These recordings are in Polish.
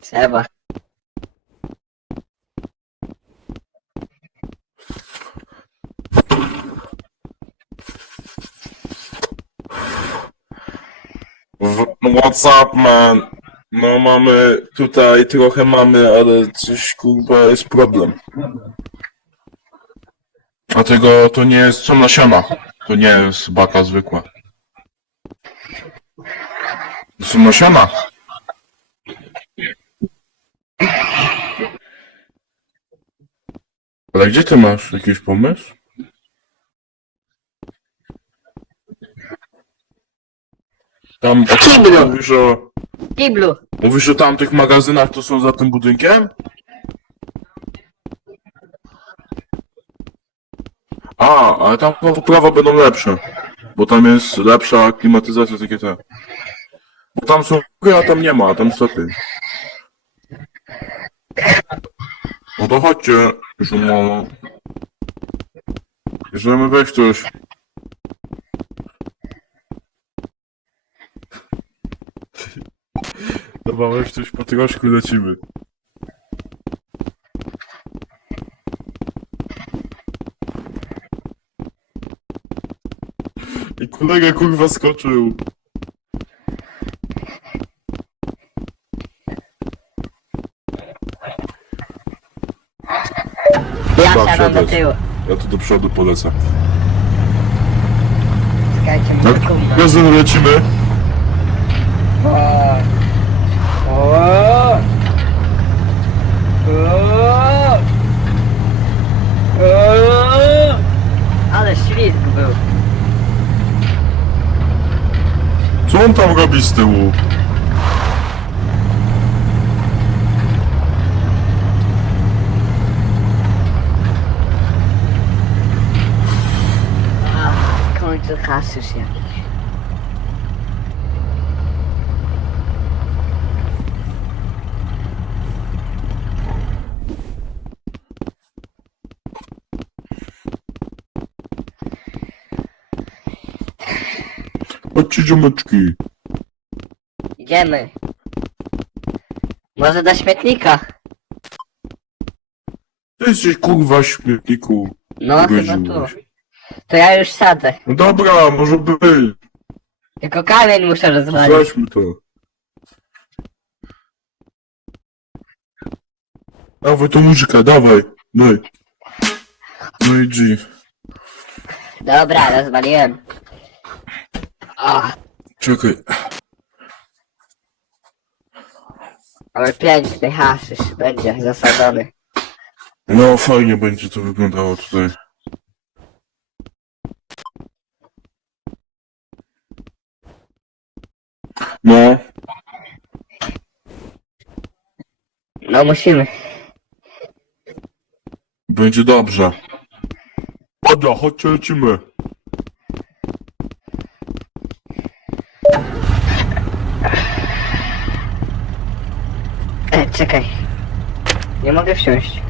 Trzeba. W- What's up, man? No mamy, tutaj trochę mamy, ale coś kurwa jest problem. A tego to nie jest, są nasiona. To nie jest baka zwykła. To są nasiona. Ale gdzie ty masz jakiś pomysł? Tam, Kiblu. mówisz o... Kiblu. Mówisz o tamtych magazynach, to są za tym budynkiem? A, ale tam po prawo będą lepsze. Bo tam jest lepsza klimatyzacja, takie te. Bo tam są góry, a tam nie ma, a tam stety. No to chodźcie, już. Bierzemy weź coś. Dobra, weź coś po troszku lecimy. I kolega kurwa skoczył. Ja Chyba siadam do tyłu. Ja tu do przodu polecę. Czekajcie, kumać. magazyn lecimy. O. O. O. O. Ale ślizg był. Co on tam robi z tyłu? A, hasysz jakiś. Chodźcie ziomeczki. Idziemy. Może do śmietnika? Ty jesteś kurwa śmietniku. No, chyba tu. To ja już sadzę. No dobra, może być. Tylko kamień muszę rozwalić. Weźmy to. Dawaj tą muzykę, dawaj. Daj. No i G. Dobra, rozwaliłem. O, Czekaj. ale piękny haszysz będzie zasadzony. No fajnie będzie to wyglądało tutaj. No, No musimy. będzie dobrze. Dobra, chodźcie lecimy. E, czekaj. Nie mogę wsiąść.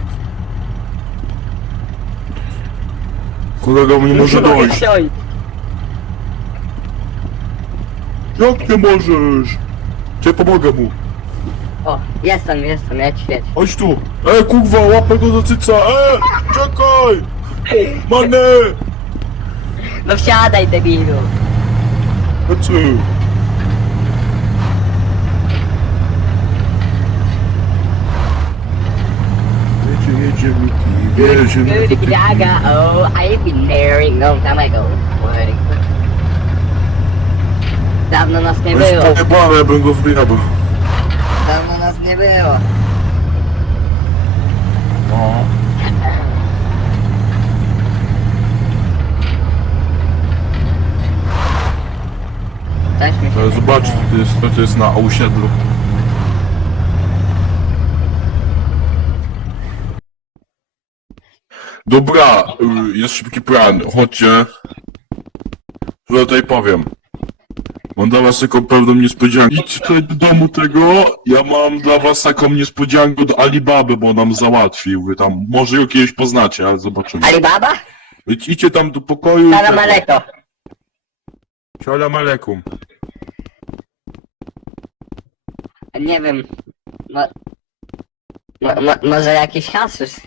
Kolega nie może mogę dojść. wsiąść. Jak nie możesz? Cię pomogę mu. O, jestem, jestem, ja ci świeć. Chodź tu. E, kurwa, łapę go do cyca. E, czekaj. Mane. No wsiadaj, debilu. Lecę. Jedzie, jedzie, Miki. Jedzie, Lady Miki. Gaga, oh, I've been there a long time ago. Dawno nas nie To jest było. pojebane, ja bym go wbijał. Nas nie było. No. Też mi się Ale zobacz, to jest, to jest na osiedlu. Dobra, y, jest szybki plan. Chodźcie. Co tutaj powiem. Mam dla was taką pewną niespodziankę. Idźcie tutaj do domu tego. Ja mam dla was taką niespodziankę do Alibaby, bo nam załatwił. Wy tam, może ją kiedyś poznacie, ale zobaczymy. Alibaba? Idź- Idźcie tam do pokoju. Salam aleko. Salam alekum. Nie wiem. Mo, mo, mo, może jakiś hasus?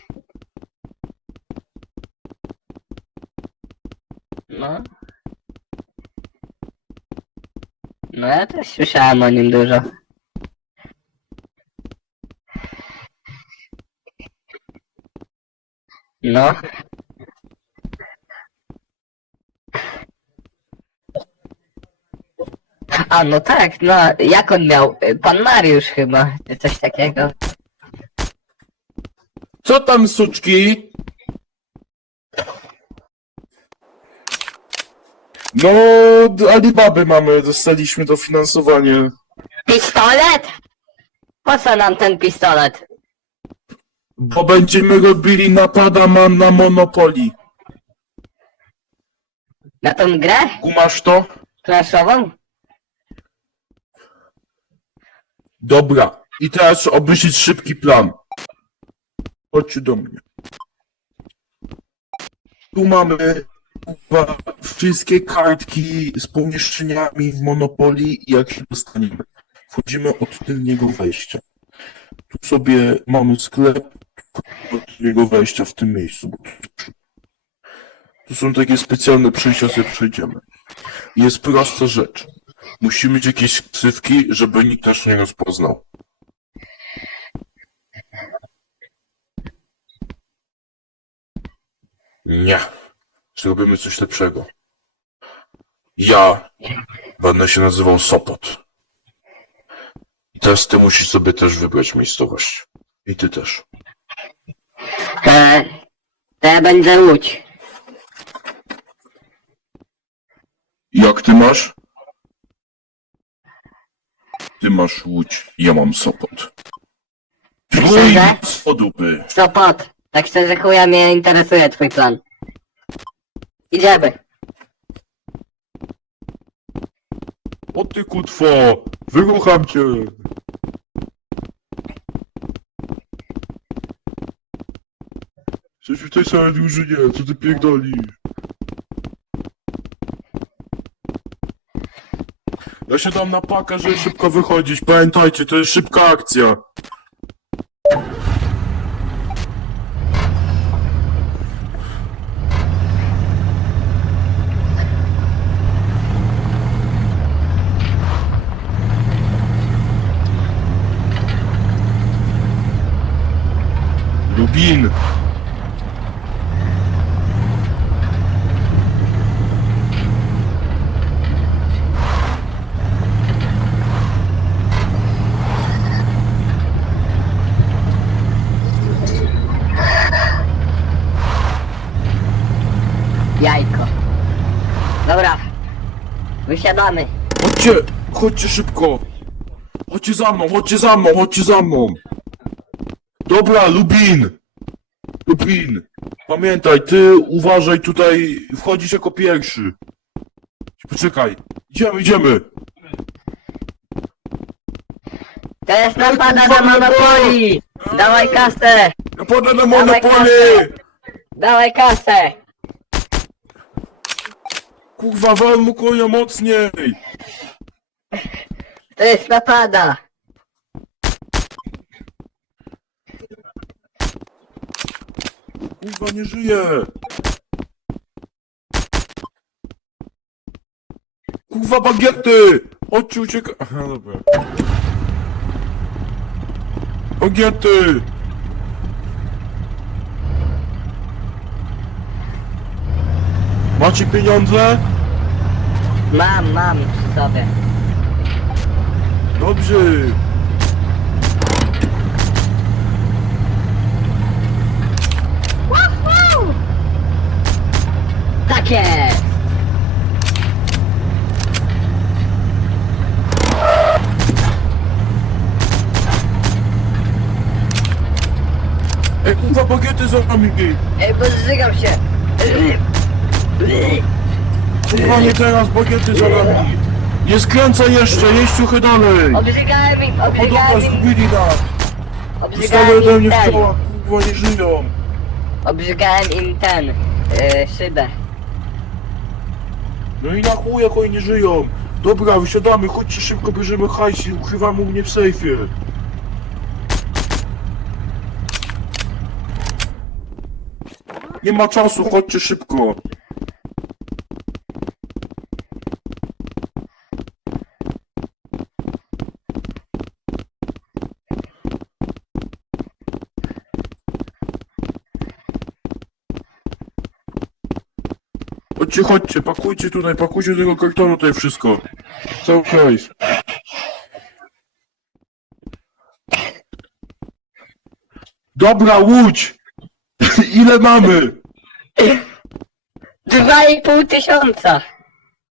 No. No ja też słyszałem o nim dużo. No. A no tak, no jak on miał? Pan Mariusz chyba, coś takiego. Co tam, suczki? No, Alibaby mamy, dostaliśmy dofinansowanie. Pistolet? Po co nam ten pistolet? Bo będziemy robili napada man na Monopoly. Na tą grę? Kumasz to? Flashową? Dobra. I teraz obmyślić szybki plan. Chodźcie do mnie. Tu mamy wszystkie kartki z pomieszczeniami w Monopoly i jak się dostaniemy. Wchodzimy od tylniego wejścia. Tu sobie mamy sklep od tylniego wejścia w tym miejscu. Tu są takie specjalne przejścia, sobie przejdziemy. Jest prosta rzecz. Musimy mieć jakieś ksywki, żeby nikt też nie rozpoznał. Nie. Zrobimy coś lepszego. Ja będę się nazywał Sopot. I teraz ty musisz sobie też wybrać miejscowość. I ty też. E, to ja będę Łódź. Jak ty masz? Ty masz Łódź, ja mam Sopot. Szczerze? Dupy. Sopot. Tak szczerze chuja mnie interesuje twój plan. Idziemy. O ty kutwo! Wyrucham cię! Coś w tej samej drużynie, co ty pierdolisz? Ja się dam na pakę, żeby szybko wychodzić. Pamiętajcie, to jest szybka akcja. Lubin! Jajko. Dobra. Wysiadamy. Chodźcie, chodźcie szybko. Chodźcie za mną, chodźcie za mną, chodźcie za mną. Dobra, Lubin. Lubin. Pamiętaj, ty uważaj tutaj, wchodzisz jako pierwszy. Poczekaj. Idziemy, idziemy. To jest napada na Monopoly! Dawaj kasę! Ja podę na Monopoly. Dawaj kasę! Kurwa, wal mu konia mocniej. To jest napada! Kurwa, nie żyje. Kurwa, bagiety. Chodźcie, uciekaj. Aha, dobra. Bagiety. Macie pieniądze? Mam, mam przy sobie. Dobrze. Tak jest! Ej, kurwa, bagiety za nami. Ej, bo zżygam się! Kurwa, nie teraz, bagiety za nami. Nie skręcaj jeszcze, jeźdź trochę dalej. Obrzygałem im, obrzygałem im, zgubili nas. Obrzygałem im mnie w ten, kurwa, nie żyją. obrzygałem im ten, yy, szybę. No i na chuj jak oni żyją. Dobra, wysiadamy, chodźcie szybko, bierzemy hajs i ukrywamy u mnie w sejfie. Nie ma czasu, chodźcie szybko. Chodźcie, chodźcie, pakujcie tutaj, pakujcie do tego kartonu tutaj wszystko. Cały hajs. Dobra, łódź! Ile mamy? Dwa i pół tysiąca!